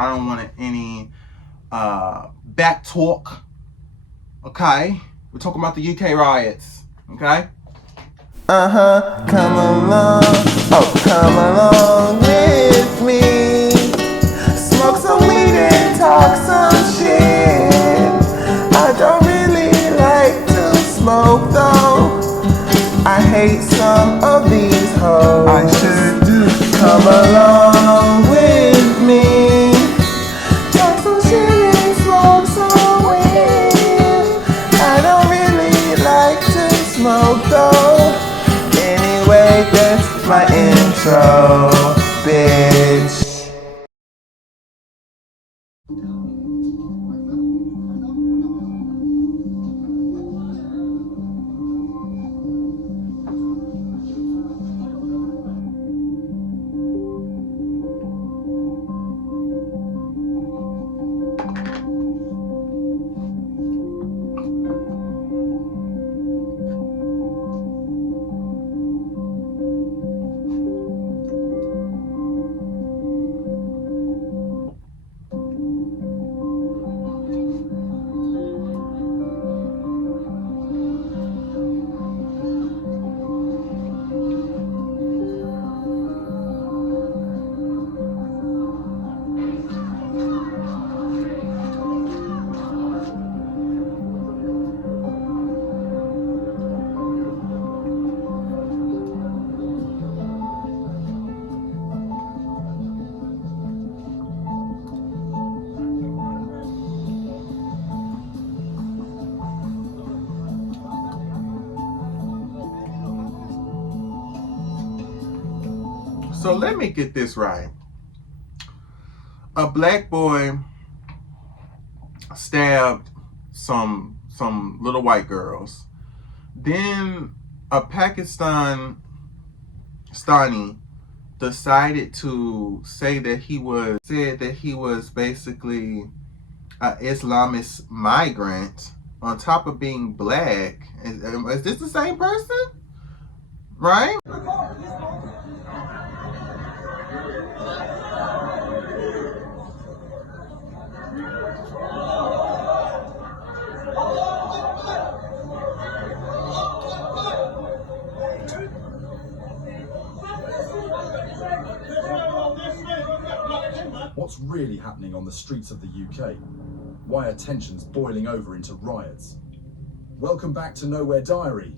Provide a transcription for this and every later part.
I don't want any back talk. Okay? We're talking about the UK riots. Okay? Come along, oh come along with me. Smoke some weed and talk some shit. I don't really like to smoke though. I hate some of these hoes. I sure do. Come along with me. Talk some shit and smoke some weed. I don't really like to smoke though. Anyway, that's my intro, bitch. So let me get this right. A black boy stabbed some little white girls. Then a Pakistani decided to said that he was basically an Islamist migrant on top of being black. Is this the same person? Right? What's really happening on the streets of the UK? Why are tensions boiling over into riots? Welcome back to Nowhere Diary.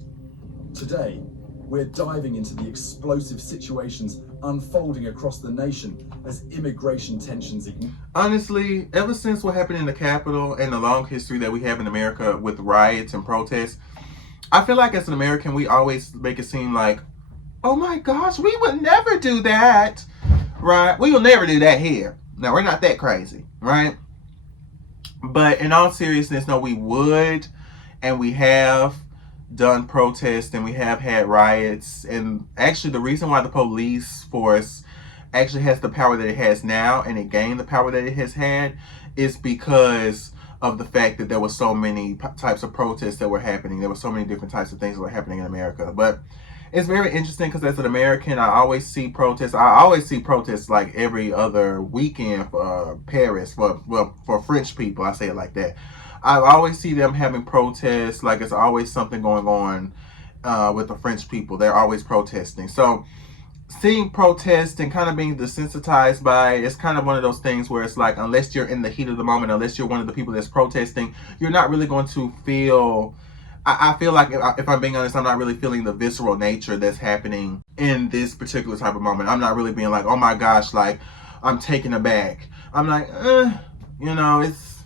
Today, we're diving into the explosive situations unfolding across the nation as immigration tensions ignite. Honestly, ever since what happened in the Capitol and the long history that we have in America with riots and protests, I feel like as an American, we always make it seem like, oh my gosh, we would never do that, right? We will never do that here. Now, we're not that crazy, right? But in all seriousness, no, we would, and we have done protests and we have had riots. And actually, the reason why the police force actually has the power that it has now and it gained the power that it has had is because of the fact that there were so many types of protests that were happening. There were so many different types of things that were happening in America. But it's very interesting because as an American, I always see protests. I always see protests like every other weekend for Paris, for French people. I say it like that. I always see them having protests. Like it's always something going on with the French people. They're always protesting. So seeing protests and kind of being desensitized by it's kind of one of those things where it's like unless you're in the heat of the moment, unless you're one of the people that's protesting, you're not really going to feel. I feel like if I'm being honest, I'm not really feeling the visceral nature that's happening in this particular type of moment. I'm not really being like, oh my gosh, like I'm taken aback. I'm like, it's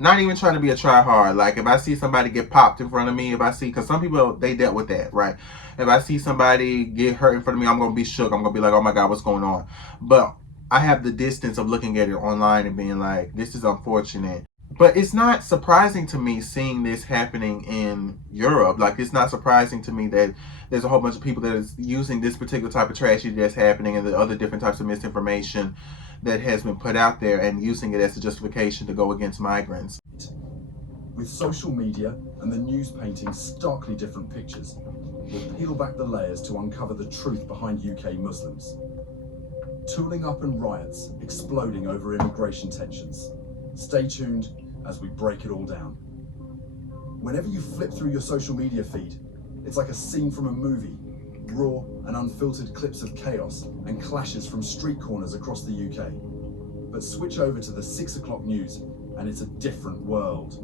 not even trying to be a try hard. Like if I see somebody get popped in front of me, because some people, they dealt with that, right? If I see somebody get hurt in front of me, I'm going to be shook. I'm going to be like, oh my God, what's going on? But I have the distance of looking at it online and being like, this is unfortunate. But it's not surprising to me seeing this happening in Europe. Like, it's not surprising to me that there's a whole bunch of people that is using this particular type of tragedy that's happening and the other different types of misinformation that has been put out there and using it as a justification to go against migrants. With social media and the news painting starkly different pictures, we'll peel back the layers to uncover the truth behind UK Muslims. Tooling up and riots exploding over immigration tensions. Stay tuned as we break it all down. Whenever you flip through your social media feed, it's like a scene from a movie. Raw and unfiltered clips of chaos and clashes from street corners across the UK. But switch over to the 6 o'clock news and it's a different world.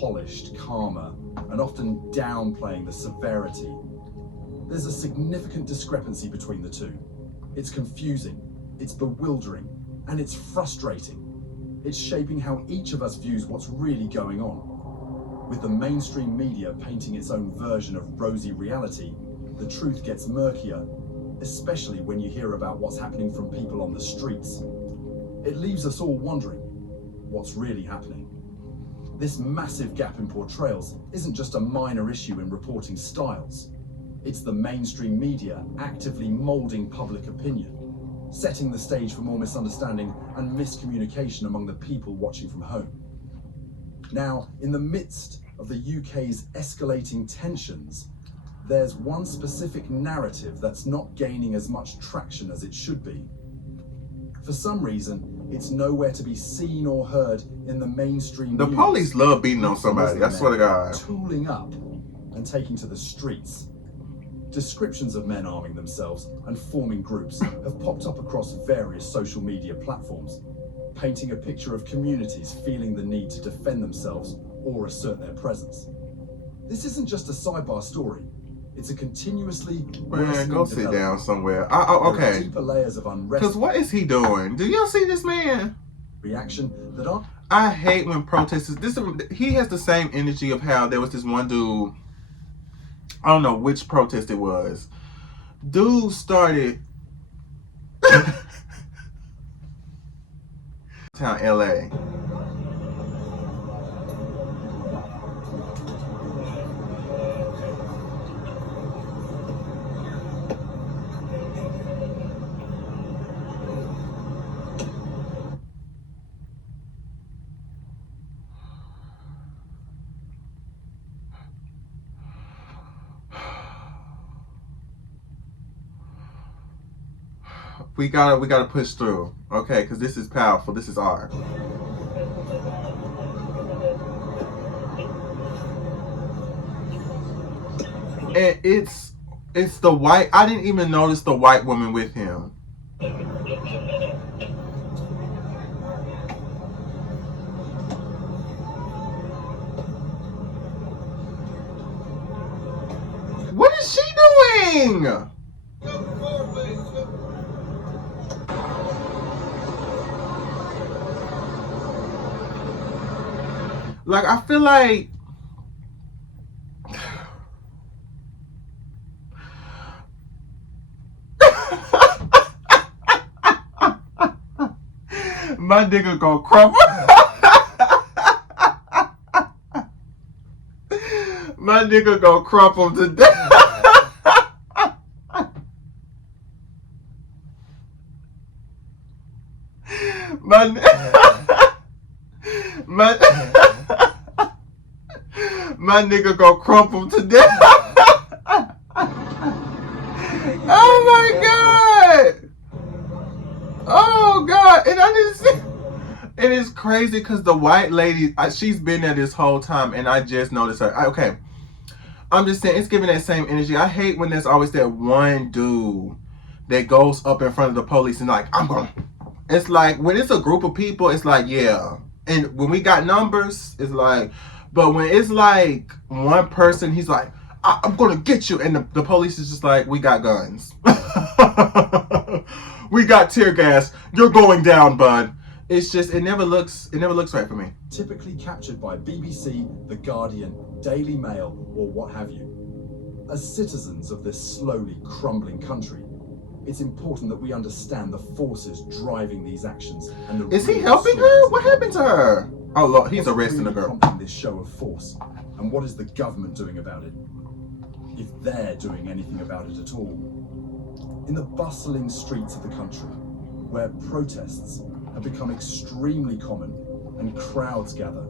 Polished, calmer, and often downplaying the severity. There's a significant discrepancy between the two. It's confusing, it's bewildering, and it's frustrating. It's shaping how each of us views what's really going on. With the mainstream media painting its own version of rosy reality, the truth gets murkier, especially when you hear about what's happening from people on the streets. It leaves us all wondering, what's really happening? This massive gap in portrayals isn't just a minor issue in reporting styles. It's the mainstream media actively moulding public opinion, setting the stage for more misunderstanding and miscommunication among the people watching from home. Now, in the midst of the UK's escalating tensions, there's one specific narrative that's not gaining as much traction as it should be. For some reason, it's nowhere to be seen or heard in the mainstream The news. police love beating on somebody, I swear to God. Tooling up and taking to the streets. Descriptions of men arming themselves and forming groups have popped up across various social media platforms, painting a picture of communities feeling the need to defend themselves or assert their presence. This isn't just a sidebar story. It's a continuously Man, go sit down somewhere. There are Okay. deeper layers of unrest. Because what is he doing? Do y'all see this man? Reaction that aren't I hate when protesters. He has the same energy of how there was this one dude. I don't know which protest it was. Dude started town LA. We gotta push through, okay? Because this is powerful. This is art. And it's the white. I didn't even notice the white woman with him. What is she doing? Like, I feel like my nigga gonna crumple. My nigga gonna crumple to death. My nigga gonna crumple to death. Oh my God. Oh God. And I didn't see. It is crazy because the white lady, she's been there this whole time and I just noticed her. Okay. I'm just saying, it's giving that same energy. I hate when there's always that one dude that goes up in front of the police and like, I'm going. It's like, when it's a group of people, it's like, yeah. And when we got numbers, it's like, but when it's like one person, he's like, I'm going to get you. And the police is just like, we got guns. We got tear gas. You're going down, bud. It's just, it never looks right for me. typically captured by BBC, The Guardian, Daily Mail, or what have you. As citizens of this slowly crumbling country, it's important that we understand the forces driving these actions. And Is he helping her? What happened to her? Oh, Lord, he's What's arresting the really girl. prompting this show of force, and what is the government doing about it? If they're doing anything about it at all. In the bustling streets of the country, where protests have become extremely common and crowds gather,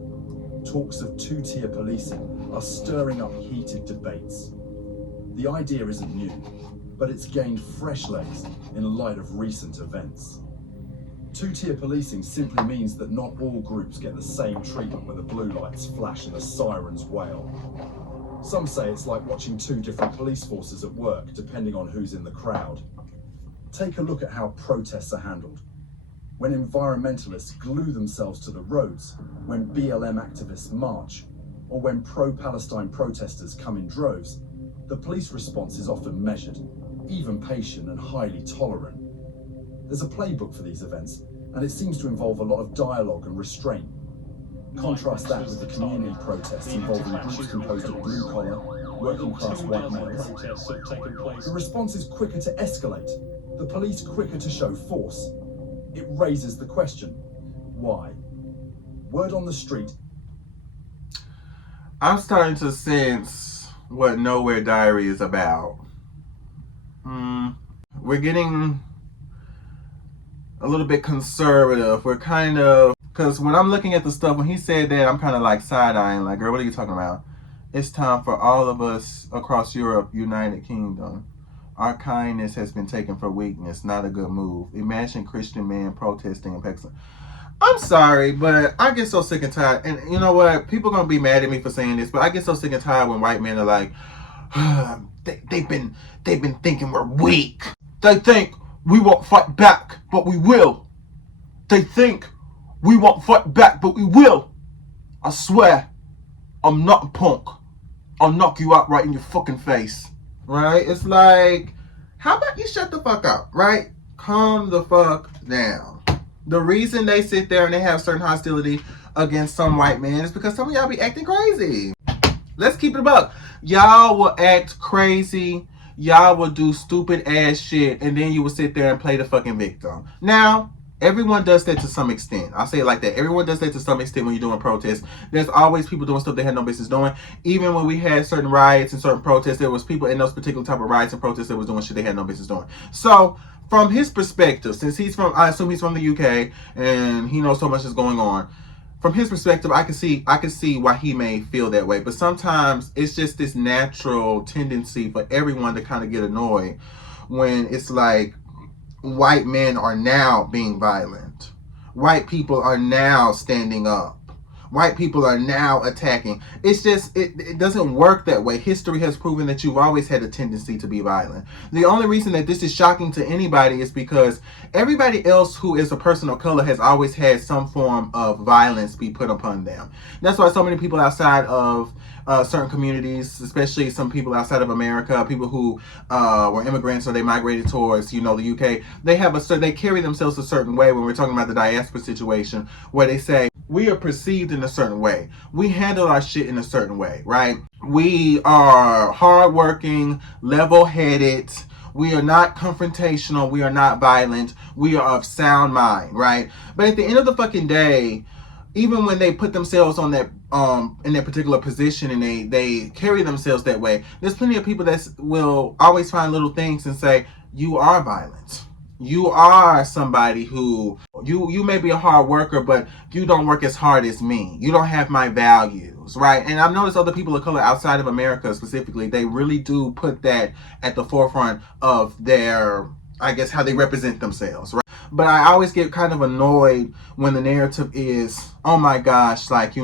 talks of two-tier policing are stirring up heated debates. The idea isn't new. but it's gained fresh legs in light of recent events. Two-tier policing simply means that not all groups get the same treatment when the blue lights flash and the sirens wail. Some say it's like watching two different police forces at work, depending on who's in the crowd. Take a look at how protests are handled. When environmentalists glue themselves to the roads, when BLM activists march, or when pro-Palestine protesters come in droves, the police response is often measured, even patient and highly tolerant. There's a playbook for these events, and it seems to involve a lot of dialogue and restraint. Contrast that with the community protests involving groups composed of blue-collar, working-class white males. The response is quicker to escalate, the police quicker to show force. It raises the question, why? Word on the street. I'm starting to sense what Nowhere Diary is about. We're getting a little bit conservative. We're kind of, because when I'm looking at the stuff, when he said that, I'm kind of like side-eyeing, like, girl, what are you talking about? It's time for all of us across Europe, United Kingdom. Our kindness has been taken for weakness, not a good move. Imagine Christian men protesting in Pakistan. I'm sorry, but I get so sick and tired. And you know what? People are going to be mad at me for saying this, but I get so sick and tired when white men are like, they've been thinking we're weak. They think we won't fight back, but we will. They think we won't fight back, but we will. I swear, I'm not a punk. I'll knock you out right in your fucking face. Right? It's like, how about you shut the fuck up, right? Calm the fuck down. The reason they sit there and they have certain hostility against some white men is because some of y'all be acting crazy. Let's keep it a buck. Y'all will act crazy. Y'all will do stupid ass shit, and then you will sit there and play the fucking victim. Now, everyone does that to some extent. I'll say it like that. Everyone does that to some extent when you're doing protests. There's always people doing stuff they had no business doing. Even when we had certain riots and certain protests, there was people in those particular type of riots and protests that was doing shit they had no business doing. So, from his perspective, since I assume he's from the UK and he knows so much is going on, from his perspective, I can see why he may feel that way. But sometimes it's just this natural tendency for everyone to kind of get annoyed when it's like white men are now being violent. White people are now standing up. White people are now attacking. It's just, it doesn't work that way. History has proven that you've always had a tendency to be violent. The only reason that this is shocking to anybody is because everybody else who is a person of color has always had some form of violence be put upon them. That's why so many people outside of certain communities, especially some people outside of America, people who were immigrants or they migrated towards, the UK, they carry themselves a certain way when we're talking about the diaspora situation, where they say, we are perceived in a certain way. We handle our shit in a certain way, right? We are hardworking, level-headed. We are not confrontational. We are not violent. We are of sound mind, right? But at the end of the fucking day, even when they put themselves on that in that particular position and they carry themselves that way, there's plenty of people that will always find little things and say, you are violent. You are somebody who, you may be a hard worker, but you don't work as hard as me. You don't have my values, right? And I've noticed other people of color outside of America specifically, they really do put that at the forefront of their, I guess, how they represent themselves, right? But I always get kind of annoyed when the narrative is, oh my gosh, like,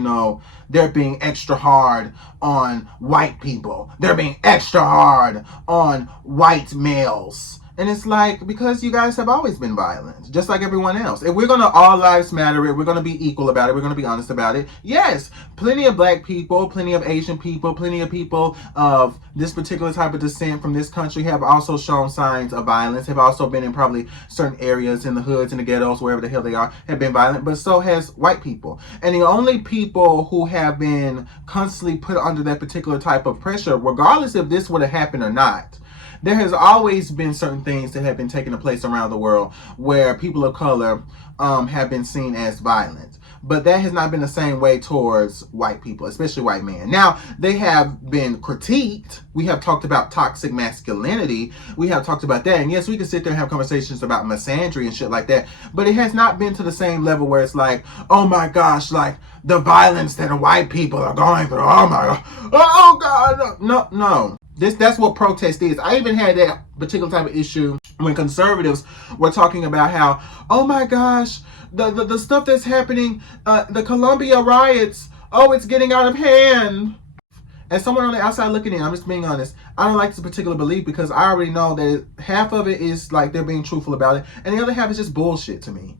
they're being extra hard on white people. They're being extra hard on white males. And it's like, because you guys have always been violent, just like everyone else. If we're going to all lives matter it, we're going to be equal about it, we're going to be honest about it. Yes, plenty of black people, plenty of Asian people, plenty of people of this particular type of descent from this country have also shown signs of violence, have also been in probably certain areas in the hoods, in the ghettos, wherever the hell they are, have been violent, but so has white people. And the only people who have been constantly put under that particular type of pressure, regardless if this would have happened or not, there has always been certain things that have been taking place around the world where people of color have been seen as violent. But that has not been the same way towards white people, especially white men. Now, they have been critiqued. We have talked about toxic masculinity. We have talked about that. And yes, we can sit there and have conversations about misandry and shit like that. But it has not been to the same level where it's like, oh my gosh, like the violence that the white people are going through. Oh my God. Oh God. No. That's what protest is. I even had that particular type of issue when conservatives were talking about how, oh my gosh, the stuff that's happening, the Columbia riots, oh, it's getting out of hand. As someone on the outside looking in, I'm just being honest. I don't like this particular belief because I already know that half of it is like they're being truthful about it, and the other half is just bullshit to me.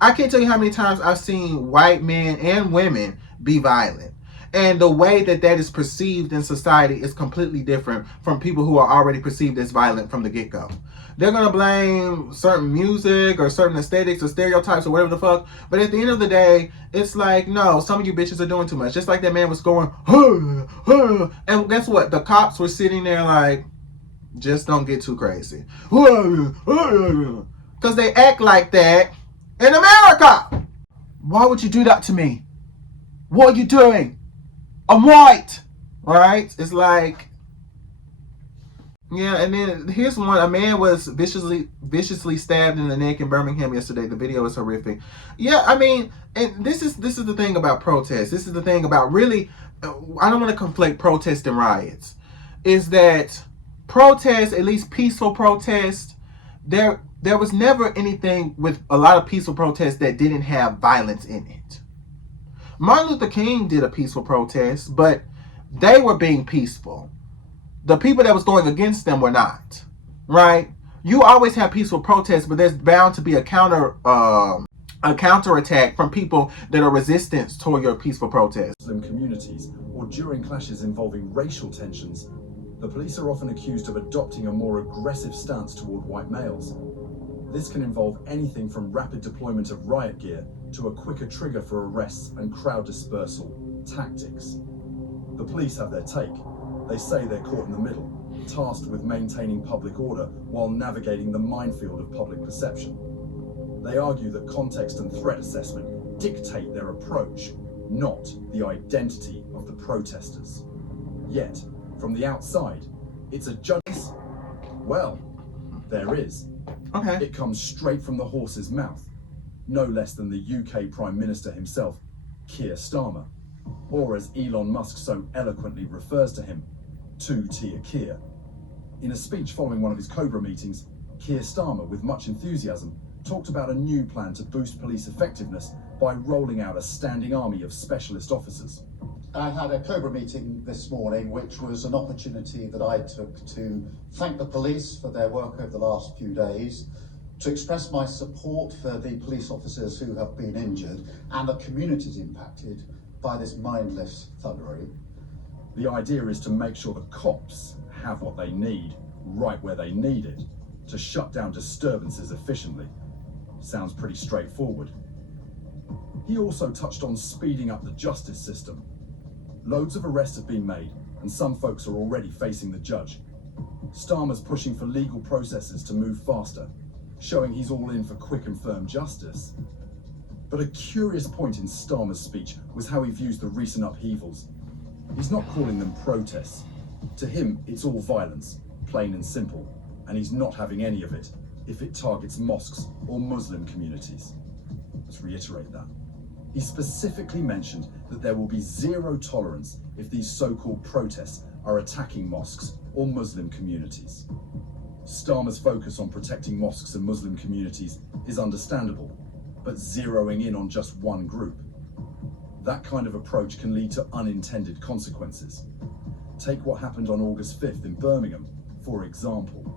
I can't tell you how many times I've seen white men and women be violent. And the way that that is perceived in society is completely different from people who are already perceived as violent from the get-go. They're going to blame certain music or certain aesthetics or stereotypes or whatever the fuck. But at the end of the day, it's like, no, some of you bitches are doing too much. Just like that man was going, huh, huh. And guess what? The cops were sitting there like, just don't get too crazy. Because they act like that in America. Why would you do that to me? What are you doing? I'm white. Right? It's like, yeah, and then here's one. A man was viciously stabbed in the neck in Birmingham yesterday. The video is horrific. Yeah, I mean, and this is the thing about protests. This is the thing about really, I don't want to conflate protest and riots. Is that protest, at least peaceful protest, there was never anything with a lot of peaceful protests that didn't have violence in it. Martin Luther King did a peaceful protest, but they were being peaceful. The people that was going against them were not, right? You always have peaceful protests, but there's bound to be a counterattack from people that are resistant toward your peaceful protest. Muslim communities, or during clashes involving racial tensions, the police are often accused of adopting a more aggressive stance toward white males. This can involve anything from rapid deployment of riot gear to a quicker trigger for arrests and crowd dispersal tactics. The police have their take. They say they're caught in the middle, tasked with maintaining public order while navigating the minefield of public perception. They argue that context and threat assessment dictate their approach, not the identity of the protesters. Yet, from the outside, it's a judgment. Well, there is. Okay. It comes straight from the horse's mouth, no less than the UK Prime Minister himself, Keir Starmer, or as Elon Musk so eloquently refers to him, two-tier Keir. In a speech following one of his Cobra meetings, Keir Starmer, with much enthusiasm, talked about a new plan to boost police effectiveness by rolling out a standing army of specialist officers. I had a Cobra meeting this morning, which was an opportunity that I took to thank the police for their work over the last few days, to express my support for the police officers who have been injured and the communities impacted by this mindless thuggery. The idea is to make sure the cops have what they need, right where they need it, to shut down disturbances efficiently. Sounds pretty straightforward. He also touched on speeding up the justice system. Loads of arrests have been made, and some folks are already facing the judge. Starmer's pushing for legal processes to move faster, showing he's all in for quick and firm justice. But a curious point in Starmer's speech was how he views the recent upheavals. He's not calling them protests. To him, it's all violence, plain and simple, and he's not having any of it if it targets mosques or Muslim communities. Let's reiterate that. He specifically mentioned that there will be zero tolerance if these so-called protests are attacking mosques or Muslim communities. Starmer's focus on protecting mosques and Muslim communities is understandable, but zeroing in on just one group, that kind of approach can lead to unintended consequences. Take what happened on August 5th in Birmingham, for example.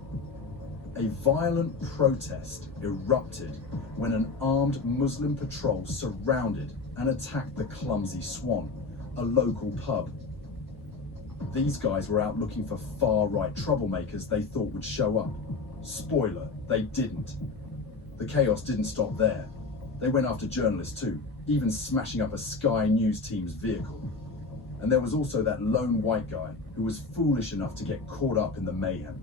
A violent protest erupted when an armed Muslim patrol surrounded and attacked the Clumsy Swan, a local pub. These guys were out looking for far-right troublemakers they thought would show up. Spoiler, they didn't. The chaos didn't stop there. They went after journalists too, even smashing up a Sky News team's vehicle. And there was also that lone white guy who was foolish enough to get caught up in the mayhem.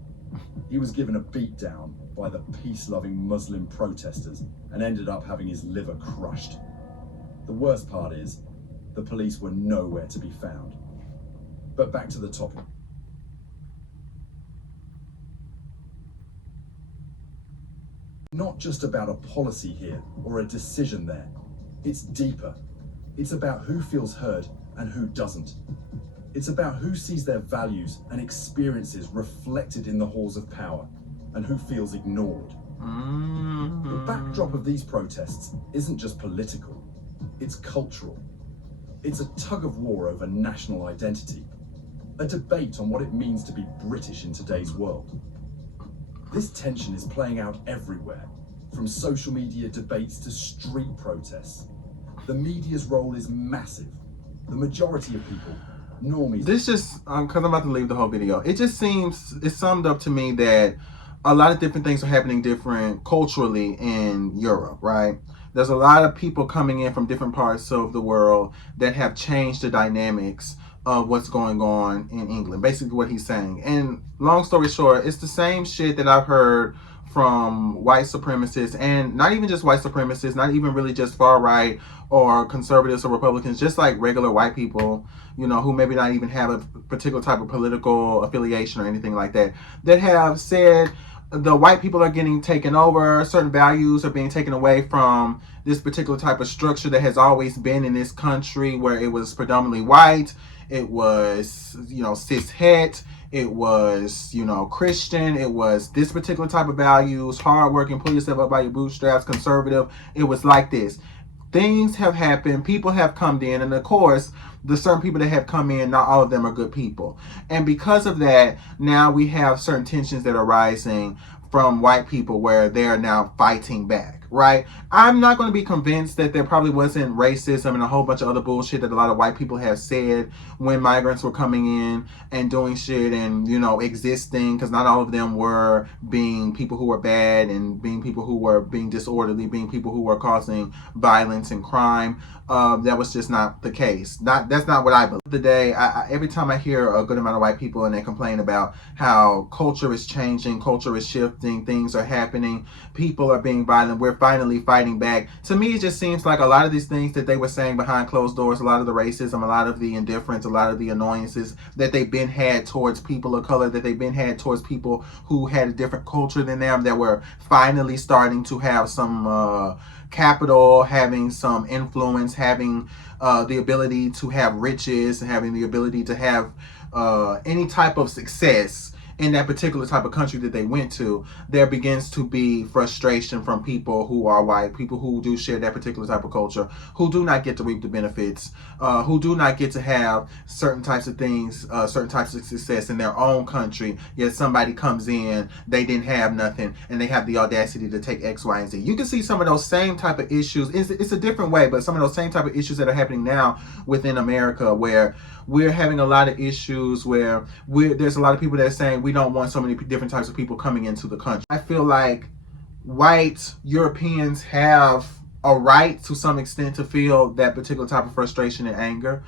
He was given a beatdown by the peace-loving Muslim protesters and ended up having his liver crushed. The worst part is, the police were nowhere to be found. But back to the topic. Not just about a policy here or a decision there. It's deeper. It's about who feels heard and who doesn't. It's about who sees their values and experiences reflected in the halls of power and who feels ignored. The backdrop of these protests isn't just political, it's cultural. It's a tug of war over national identity, a debate on what it means to be British in today's world. This tension is playing out everywhere, from social media debates to street protests. The media's role is massive. The majority of people, normies... This just, because I'm about to leave the whole video, it just seems, it's summed up to me that a lot of different things are happening different culturally in Europe, right? There's a lot of people coming in from different parts of the world that have changed the dynamics of what's going on in England. Basically what he's saying. And long story short, it's the same shit that I've heard from white supremacists, and not even just white supremacists, not even really just far right or conservatives or Republicans, just like regular white people, you know, who maybe not even have a particular type of political affiliation or anything like that, that have said the white people are getting taken over, certain values are being taken away from this particular type of structure that has always been in this country, where it was predominantly white, it was, you know, cis het, it was, you know, Christian, it was this particular type of values, hardworking, pull yourself up by your bootstraps, conservative. It was like this. Things have happened, people have come in, and of course, the certain people that have come in, not all of them are good people. And because of that, now we have certain tensions that are rising from white people where they're now fighting back, right? I'm not going to be convinced that there probably wasn't racism and a whole bunch of other bullshit that a lot of white people have said when migrants were coming in and doing shit and, you know, existing, because not all of them were being people who were bad and being people who were being disorderly, being people who were causing violence and crime. That was just not the case. That's not what I believe. Today, every time I hear a good amount of white people and they complain about how culture is changing, culture is shifting, things are happening, people are being violent, we're finally fighting back. To me, it just seems like a lot of these things that they were saying behind closed doors, a lot of the racism, a lot of the indifference, a lot of the annoyances that they've been had towards people of color, that they've been had towards people who had a different culture than them, that were finally starting to have some capital, having some influence, having the ability to have riches, and having the ability to have any type of success in that particular type of country that they went to, there begins to be frustration from people who are white, people who do share that particular type of culture, who do not get to reap the benefits, who do not get to have certain types of things, certain types of success in their own country, yet somebody comes in, they didn't have nothing, and they have the audacity to take X, Y, and Z. You can see some of those same type of issues, it's a different way, but some of those same type of issues that are happening now within America, where we're having a lot of issues where there's a lot of people that are saying we don't want so many different types of people coming into the country. I feel like white Europeans have a right to some extent to feel that particular type of frustration and anger.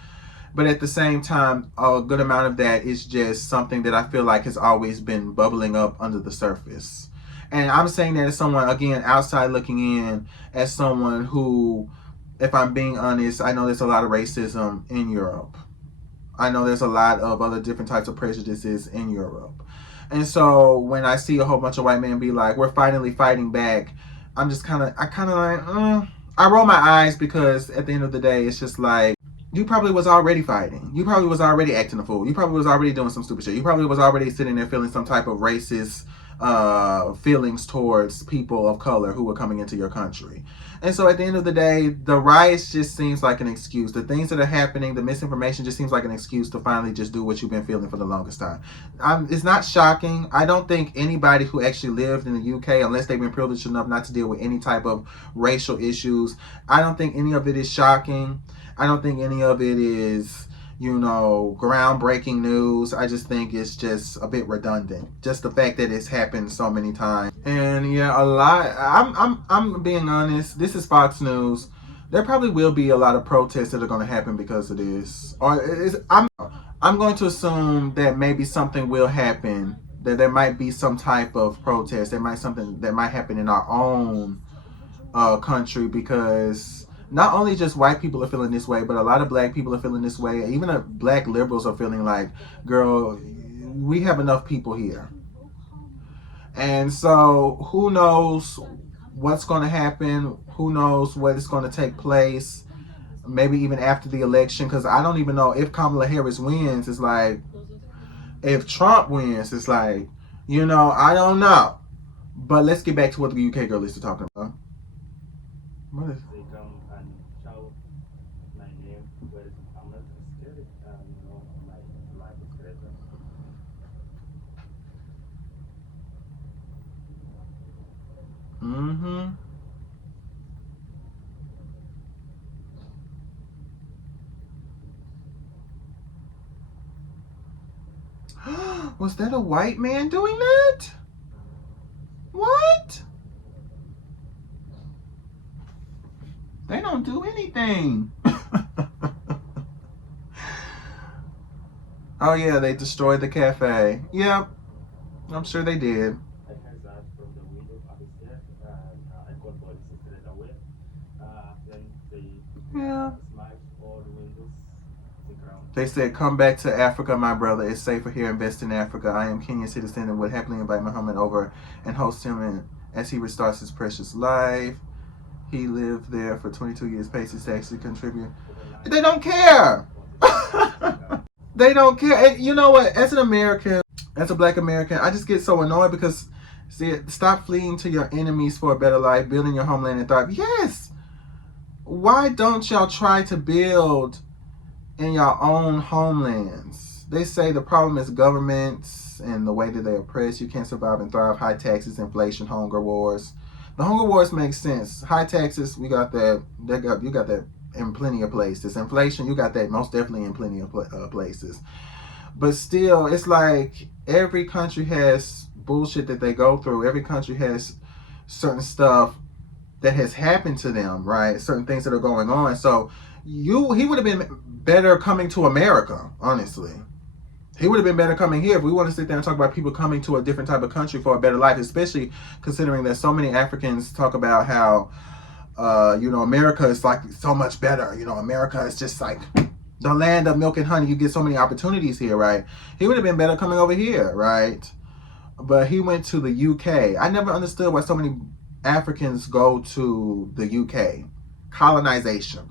But at the same time, a good amount of that is just something that I feel like has always been bubbling up under the surface. And I'm saying that as someone, again, outside looking in, as someone who, if I'm being honest, I know there's a lot of racism in Europe. I know there's a lot of other different types of prejudices in Europe. And so when I see a whole bunch of white men be like, we're finally fighting back, I'm just I roll my eyes, because at the end of the day, it's just like, you probably was already fighting. You probably was already acting a fool. You probably was already doing some stupid shit. You probably was already sitting there feeling some type of racist feelings towards people of color who were coming into your country. And so at the end of the day, the riots just seems like an excuse. The things that are happening, the misinformation just seems like an excuse to finally just do what you've been feeling for the longest time. It's not shocking. I don't think anybody who actually lived in the UK, unless they've been privileged enough not to deal with any type of racial issues, I don't think any of it is shocking. I don't think any of it is, you know, groundbreaking news. I just think it's just a bit redundant. Just the fact that it's happened so many times. And yeah, a lot. I'm being honest. This is Fox News. There probably will be a lot of protests that are going to happen because of this. Or I'm going to assume that maybe something will happen. That there might be some type of protest. Something that might happen in our own country, because not only just white people are feeling this way, but a lot of black people are feeling this way. Even black liberals are feeling like, girl, we have enough people here. And so who knows what's going to happen? Who knows what is going to take place? maybe even after the election, because I don't even know if Kamala Harris wins. It's like, if Trump wins, it's like, I don't know. But let's get back to what the UK girl is talking about. What is? They come and shout my name, but I'm not scared. My life is threatened. Mm-hmm. Was that a white man doing that? What? They don't do anything. Oh yeah, they destroyed the cafe. Yep, I'm sure they did. I heard that from the window upstairs, and I called police straight away. Then they Yeah. smashed all the windows to the ground. They said, "Come back to Africa, my brother. It's safer here. Invest in Africa. I am Kenyan citizen and would happily invite Muhammad over and host him as he restarts his precious life. He lived there for 22 years, pays his taxes, contribute." They don't care. They don't care. And you know what? As an American, as a black American, I just get so annoyed because, see, stop fleeing to your enemies for a better life, building your homeland and thrive. Yes. Why don't y'all try to build in your own homelands? They say the problem is governments and the way that they oppress. You can't survive and thrive. High taxes, inflation, hunger wars. The hunger wars make sense. High taxes, we got that. You got that in plenty of places. Inflation, you got that most definitely in plenty of places. But still, it's like every country has bullshit that they go through. Every country has certain stuff that has happened to them, right? Certain things that are going on. So he would have been better coming to America, honestly. He would have been better coming here if we want to sit there and talk about people coming to a different type of country for a better life, especially considering that so many Africans talk about how, America is like so much better. America is just like the land of milk and honey. You get so many opportunities here, right? He would have been better coming over here, right? But he went to the UK. I never understood why so many Africans go to the UK. Colonization,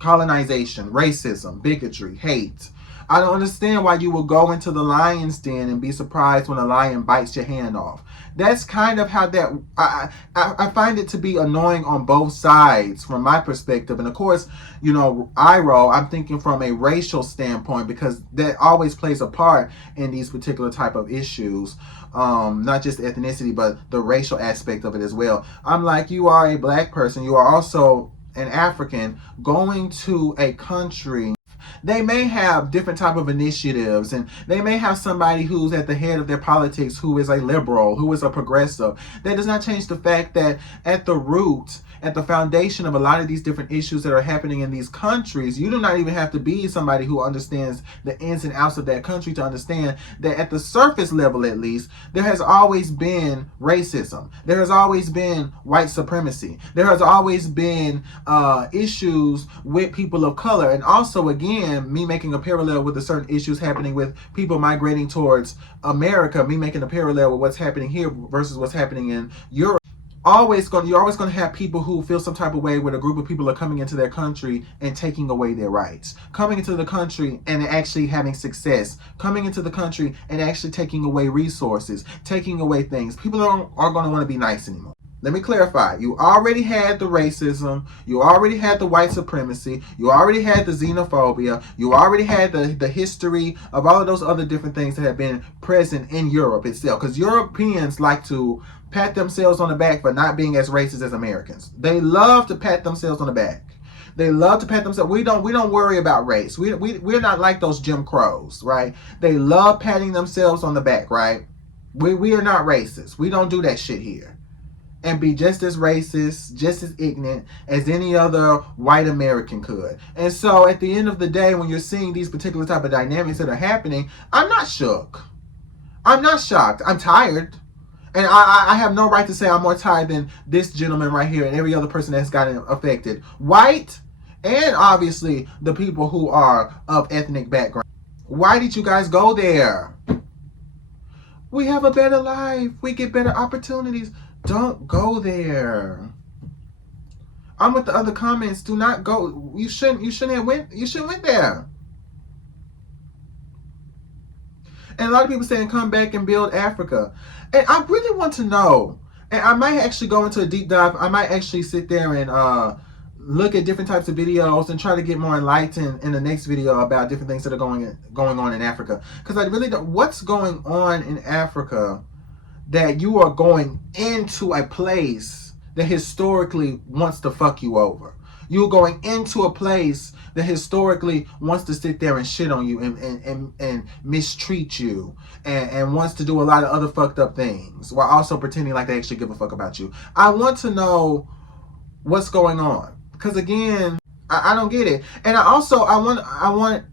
racism, bigotry, hate. I don't understand why you would go into the lion's den and be surprised when a lion bites your hand off. That's kind of how that, I find it to be annoying on both sides from my perspective. And of course, I'm thinking from a racial standpoint, because that always plays a part in these particular type of issues. Not just ethnicity, but the racial aspect of it as well. I'm like, you are a black person. You are also an African going to a country. They may have different type of initiatives, and they may have somebody who's at the head of their politics who is a liberal, who is a progressive. That does not change the fact that at the root, at the foundation of a lot of these different issues that are happening in these countries, you do not even have to be somebody who understands the ins and outs of that country to understand that at the surface level, at least, there has always been racism. There has always been white supremacy. There has always been issues with people of color. And also, again, me making a parallel with the certain issues happening with people migrating towards America, me making a parallel with what's happening here versus what's happening in Europe. You're always going to have people who feel some type of way when a group of people are coming into their country and taking away their rights, coming into the country and actually having success, coming into the country and actually taking away resources, taking away things. People aren't going to want to be nice anymore. Let me clarify. You already had the racism. You already had the white supremacy. You already had the xenophobia. You already had the history of all of those other different things that have been present in Europe itself. Because Europeans like to pat themselves on the back for not being as racist as Americans. They love to pat themselves on the back. They love to pat themselves. We don't worry about race. We're not like those Jim Crows, right? They love patting themselves on the back, right? We are not racist. We don't do that shit here. And be just as racist, just as ignorant as any other white American could. And so at the end of the day, when you're seeing these particular type of dynamics that are happening, I'm not shook. I'm not shocked. I'm tired. And I have no right to say I'm more tired than this gentleman right here and every other person that's gotten affected. White, and obviously the people who are of ethnic background. Why did you guys go there? We have a better life. We get better opportunities. Don't go there. I'm with the other comments. Do not go. You shouldn't went there. And a lot of people saying come back and build Africa. And I really want to know. And I might actually go into a deep dive. I might actually sit there and look at different types of videos and try to get more enlightened in the next video about different things that are going on in Africa. Because I really don't. What's going on in Africa that you are going into a place that historically wants to fuck you over? You're going into a place that historically wants to sit there and shit on you and mistreat you and wants to do a lot of other fucked up things while also pretending like they actually give a fuck about you. I want to know what's going on. Because again, I don't get it. And I want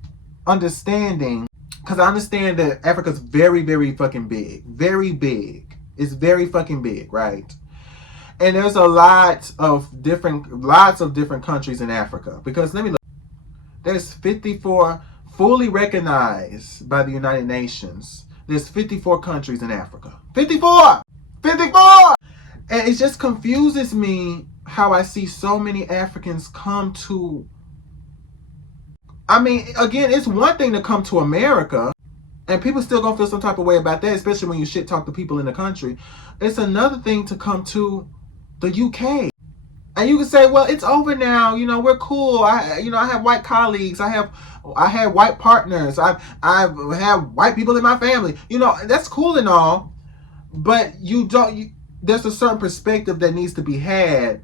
understanding, because I understand that Africa's very, very fucking big. Very big. It's very fucking big, right? And there's lots of different countries in Africa. Because let me look. There's 54 fully recognized by the United Nations. There's 54 countries in Africa. 54! 54! And it just confuses me how I see so many Africans come to... I mean, again, it's one thing to come to America, and people still gonna feel some type of way about that, especially when you shit talk to people in the country. It's another thing to come to the UK. And you can say, well, it's over now. You know, we're cool. I have white colleagues. I have white partners. I have white people in my family. You know, that's cool and all, but there's a certain perspective that needs to be had,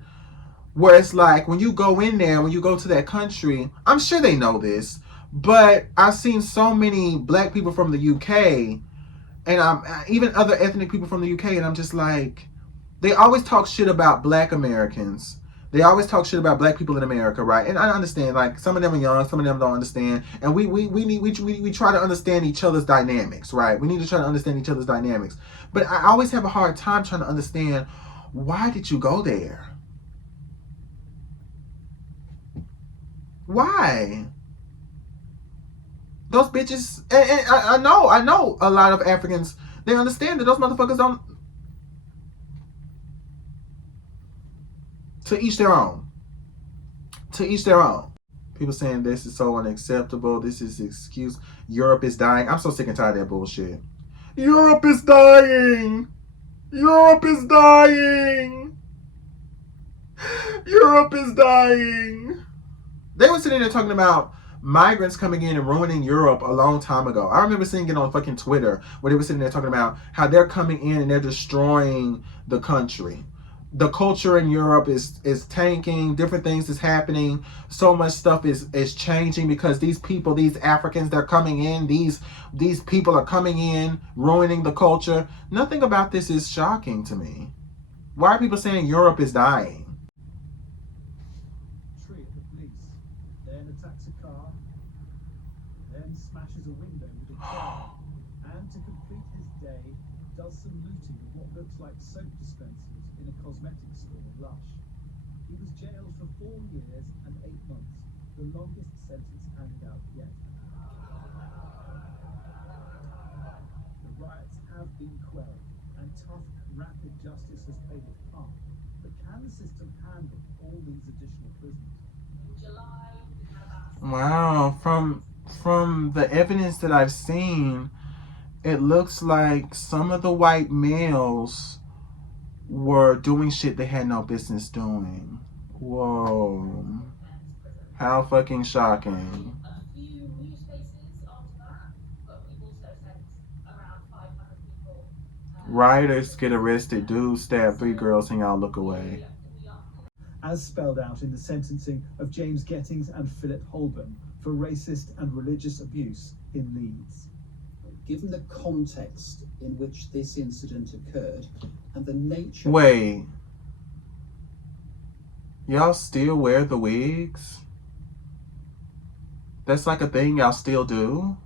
where it's like when you go in there, when you go to that country, I'm sure they know this, but I've seen so many black people from the UK, and even other ethnic people from the UK, and I'm just like, they always talk shit about black Americans. They always talk shit about black people in America, right? And I understand, like, some of them are young, some of them don't understand, and we try to understand each other's dynamics, right? We need to try to understand each other's dynamics. But I always have a hard time trying to understand, why did you go there? Why? Those bitches, and I know a lot of Africans, they understand that those motherfuckers don't. To each their own. To each their own. People saying this is so unacceptable. This is an excuse. Europe is dying. I'm so sick and tired of that bullshit. Europe is dying. Europe is dying. Europe is dying. They were sitting there talking about migrants coming in and ruining Europe a long time ago. I remember seeing it on fucking Twitter where they were sitting there talking about how they're coming in and they're destroying the country. The culture in Europe is tanking. Different things is happening. So much stuff is changing because these people, these Africans, they're coming in. These people are coming in, ruining the culture. Nothing about this is shocking to me. Why are people saying Europe is dying? Tree at the police, then attacks a car, then smashes a window with a car, and to complete his day, does some looting of what looks like soap dispensers in a cosmetics store in Lush. He was jailed for 4 years and 8 months, the longest sentence handed out yet. The riots have been quelled, and tough, rapid justice has played its part. But can the system handle all these additional prisoners? In July, we had about... Wow, from the evidence that I've seen, it looks like some of the white males were doing shit they had no business doing. Whoa. How fucking shocking. A few new spaces after that, but we've also sent around 500 people. Rioters get arrested. Dudes stab 3 girls and y'all look away. As spelled out in the sentencing of James Gettings and Philip Holborn for racist and religious abuse in Leeds. Given the context in which this incident occurred and the nature... Wait. Y'all still wear the wigs? That's like a thing y'all still do?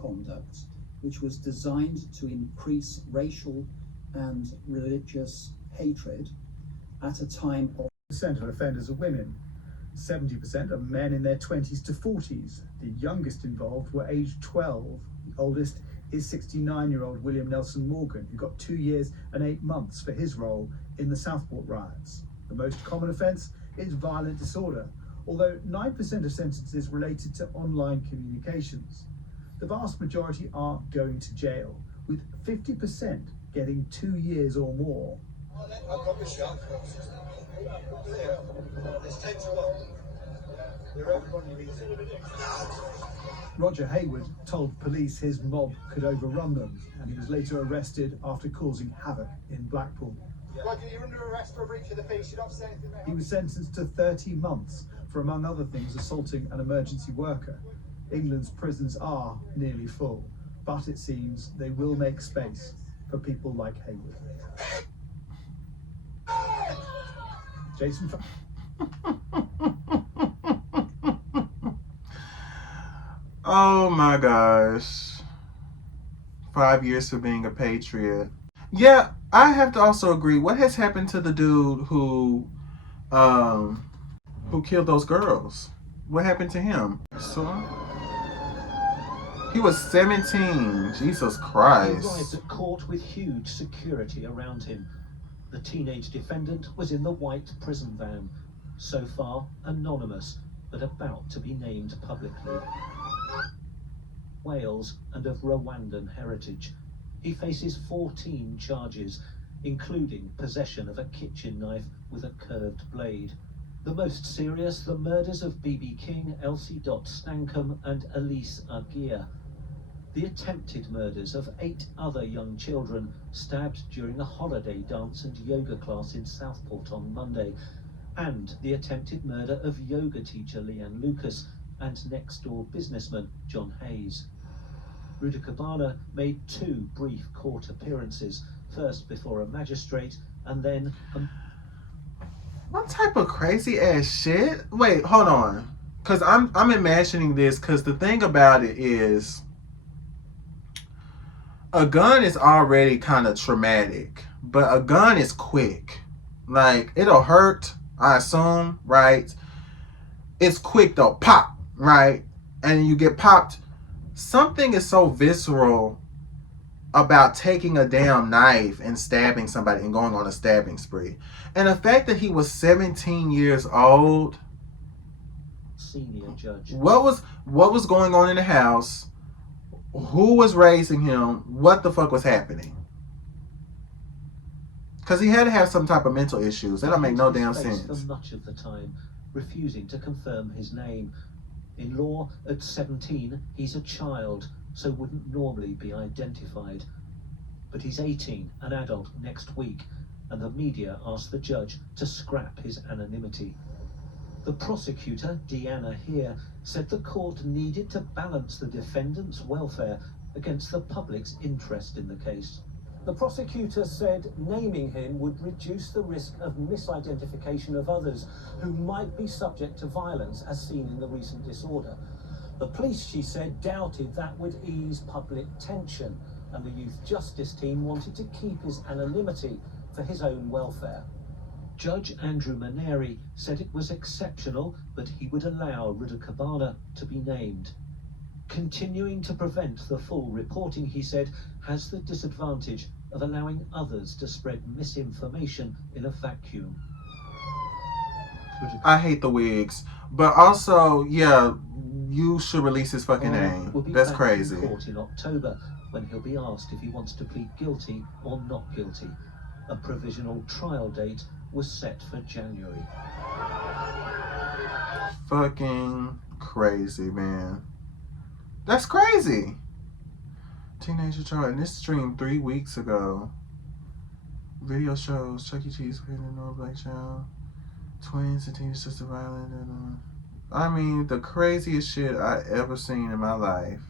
conduct, which was designed to increase racial and religious hatred at a time of... % of offenders are women. 70% are men in their 20s to 40s. The youngest involved were aged 12. The oldest is 69-year-old William Nelson Morgan, who got 2 years and 8 months for his role in the Southport riots. The most common offence is violent disorder, although 9% of sentences related to online communications. The vast majority are going to jail, with 50% getting 2 years or more. Roger Hayward told police his mob could overrun them, and he was later arrested after causing havoc in Blackpool. Roger, you're under arrest for a breach of the peace. You don't have to say anything, mate. He was sentenced to 30 months for, among other things, assaulting an emergency worker. England's prisons are nearly full, but it seems they will make space for people like Hayward. Jason. Oh my gosh. 5 years for being a patriot. Yeah, I have to also agree. What has happened to the dude who killed those girls? What happened to him? So he was 17. Jesus He Christ. arrived at court with huge security around him. The teenage defendant was in the white prison van, so far anonymous, but about to be named publicly. Wales and of Rwandan heritage. He faces 14 charges, including possession of a kitchen knife with a curved blade. The most serious, the murders of B.B. King, Elsie Dot Stankham and Elise Aguirre. The attempted murders of 8 other young children stabbed during a holiday dance and yoga class in Southport on Monday, and the attempted murder of yoga teacher Leanne Lucas and next-door businessman John Hayes. Rudakabana made 2 brief court appearances, first before a magistrate and then What type of crazy ass shit? Wait, hold on. Cause I'm imagining this because the thing about it is a gun is already kind of traumatic, but a gun is quick. Like, it'll hurt, I assume, right? It's quick though, pop, right? And you get popped. Something is so visceral about taking a damn knife and stabbing somebody and going on a stabbing spree. And the fact that he was 17 years old. senior judge. What was going on in the house? Who was raising him? What the fuck was happening? Because he had to have some type of mental issues. That don't make no damn sense. For much of the time, refusing to confirm his name. In law, at 17, he's a child, so wouldn't normally be identified. But he's 18, an adult, next week, and the media asked the judge to scrap his anonymity. The prosecutor, Deanna Here, said the court needed to balance the defendant's welfare against the public's interest in the case. The prosecutor said naming him would reduce the risk of misidentification of others who might be subject to violence, as seen in the recent disorder. The police, she said, doubted that would ease public tension, and the youth justice team wanted to keep his anonymity for his own welfare. Judge Andrew Maneri said it was exceptional, but he would allow Rudakabana to be named. Continuing to prevent the full reporting, he said, has the disadvantage of allowing others to spread misinformation in a vacuum. I hate the wigs. But also, yeah, you should release his fucking name. Will be That's back crazy. in court in October, when he'll be asked if he wants to plead guilty or not guilty. A provisional trial date was set for January. Fucking crazy, man. That's crazy. Teenager child, and this streamed 3 weeks ago. Video shows Chuck E. Cheese creating no black child. Twins and teenage sister violent. And, I mean, the craziest shit I ever seen in my life.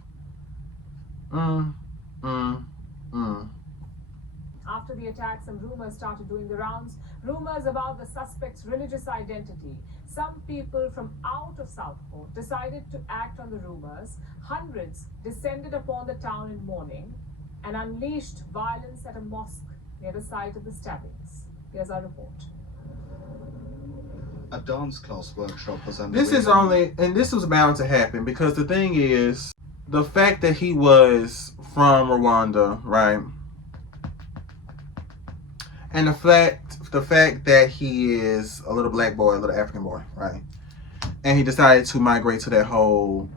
After the attack, some rumors started doing the rounds. Rumors about the suspect's religious identity. Some people from out of Southport decided to act on the rumors. Hundreds descended upon the town in mourning and unleashed violence at a mosque near the site of the stabbings. Here's our report. a dance class workshop was underway. This is only, and this was bound to happen because the thing is, the fact that he was from Rwanda, right? And the fact that he is a little black boy, a little African boy, right? And he decided to migrate to that whole,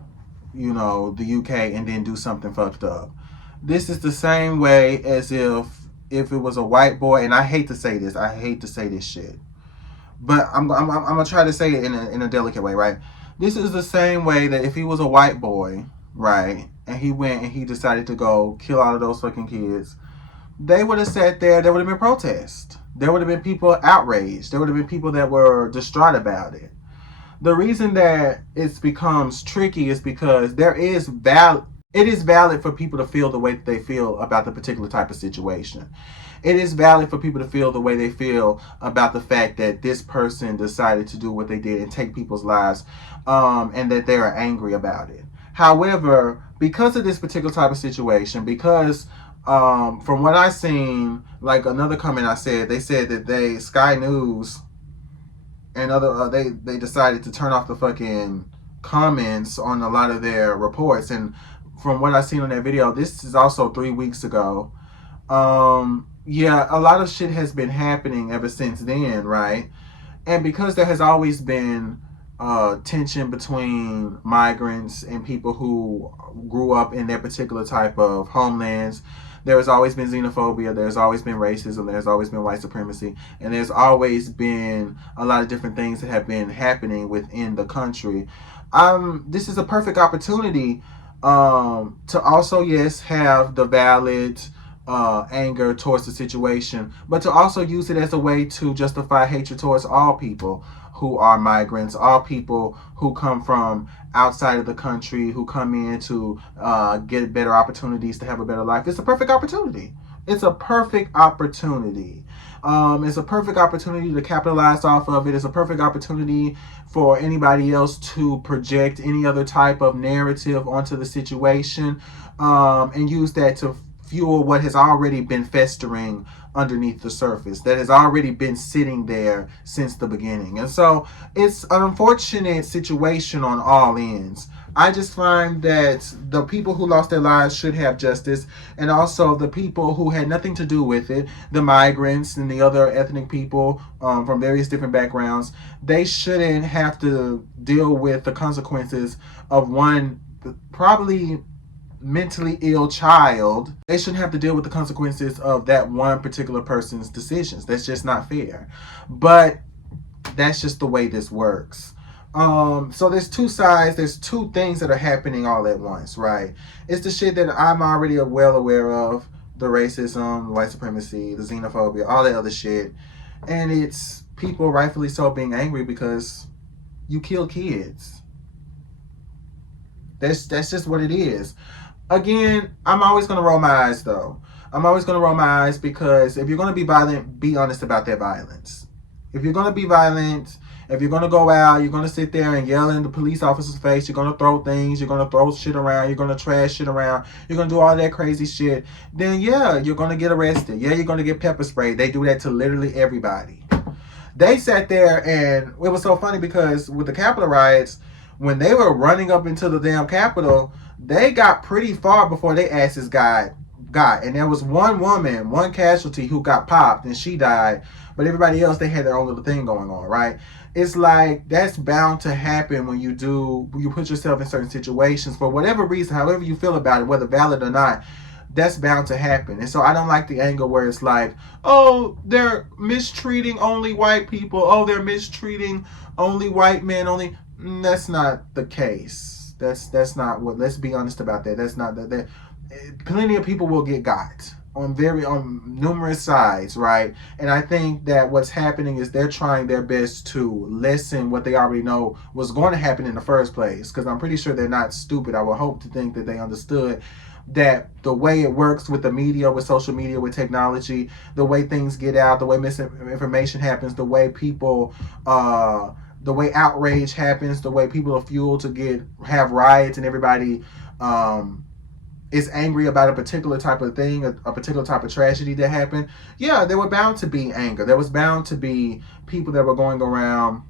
the UK and then do something fucked up. This is the same way as if it was a white boy, and I hate to say this shit, but I'm gonna try to say it in a delicate way, right? This is the same way that if he was a white boy, right, and he went and he decided to go kill all of those fucking kids, they would have sat there. There would have been protests. There would have been people outraged. There would have been people that were distraught about it. The reason that it becomes tricky is because it is valid for people to feel the way that they feel about the particular type of situation. It is valid for people to feel the way they feel about the fact that this person decided to do what they did and take people's lives, and that they are angry about it. However, because of this particular type of situation, because from what I seen, like another comment I said, they said that Sky News and other they decided to turn off the fucking comments on a lot of their reports. And from what I seen on that video, this is also 3 weeks ago. Yeah, a lot of shit has been happening ever since then, right? And because there has always been tension between migrants and people who grew up in their particular type of homelands, there has always been xenophobia, there's always been racism, there's always been white supremacy, and there's always been a lot of different things that have been happening within the country. This is a perfect opportunity to also, yes, have the valid anger towards the situation, but to also use it as a way to justify hatred towards all people who are migrants, all people who come from outside of the country, who come in to get better opportunities to have a better life. It's a perfect opportunity. It's a perfect opportunity. It's a perfect opportunity to capitalize off of it. It's a perfect opportunity for anybody else to project any other type of narrative onto the situation, and use that to fuel what has already been festering underneath the surface, that has already been sitting there since the beginning. And so it's an unfortunate situation on all ends. I just find that the people who lost their lives should have justice, and also the people who had nothing to do with it, the migrants and the other ethnic people from various different backgrounds, they shouldn't have to deal with the consequences of one probably mentally ill child. They shouldn't have to deal with the consequences of that one particular person's decisions. That's just not fair. But that's just the way this works. So there's two sides, there's two things that are happening all at once, right? It's the shit that I'm already well aware of, the racism, the white supremacy, the xenophobia, all that other shit. And it's people rightfully so being angry because you kill kids. That's just what it is. Again, I'm always going to roll my eyes, though. I'm always going to roll my eyes because if you're going to be violent, be honest about that violence. If you're going to be violent, if you're going to go out, you're going to sit there and yell in the police officer's face, you're going to throw things, you're going to throw shit around, you're going to trash shit around, you're going to do all that crazy shit, then yeah, you're going to get arrested. Yeah, you're going to get pepper sprayed. They do that to literally everybody. They sat there, and it was so funny because with the Capitol riots, when they were running up into the damn Capitol, they got pretty far before they asses got. And there was one woman, one casualty who got popped and she died. But everybody else, they had their own little thing going on, right? It's like that's bound to happen when you put yourself in certain situations for whatever reason, however you feel about it, whether valid or not. That's bound to happen. And so I don't like the angle where it's like, oh, they're mistreating only white people. Oh, they're mistreating only white men. That's not the case. That's not what. Let's be honest about that. That's not that. Plenty of people will get got on numerous sides, right? And I think that what's happening is they're trying their best to lessen what they already know was going to happen in the first place. Because I'm pretty sure they're not stupid. I would hope to think that they understood that the way it works with the media, with social media, with technology, the way things get out, the way misinformation happens, the way people the way outrage happens, the way people are fueled to have riots, and everybody is angry about a particular type of thing, a particular type of tragedy that happened. Yeah, there were bound to be anger. There was bound to be people that were going around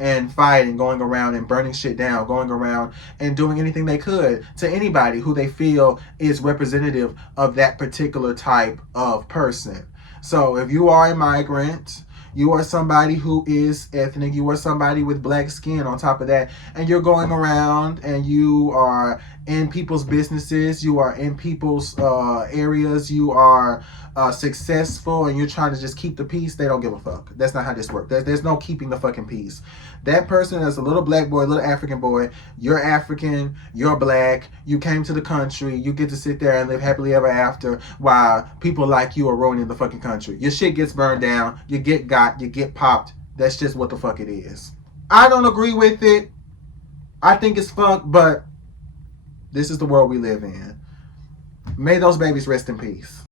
and fighting, going around and burning shit down, going around and doing anything they could to anybody who they feel is representative of that particular type of person. So if you are a migrant, you are somebody who is ethnic, you are somebody with black skin on top of that, and you're going around and you are in people's businesses, you are in people's areas, you are successful, and you're trying to just keep the peace, they don't give a fuck. That's not how this works. There's no keeping the fucking peace. That person is a little black boy, a little African boy. You're African, you're black, you came to the country, you get to sit there and live happily ever after while people like you are ruining the fucking country. Your shit gets burned down, you get got, you get popped. That's just what the fuck it is. I don't agree with it. I think it's fucked, but this is the world we live in. May those babies rest in peace.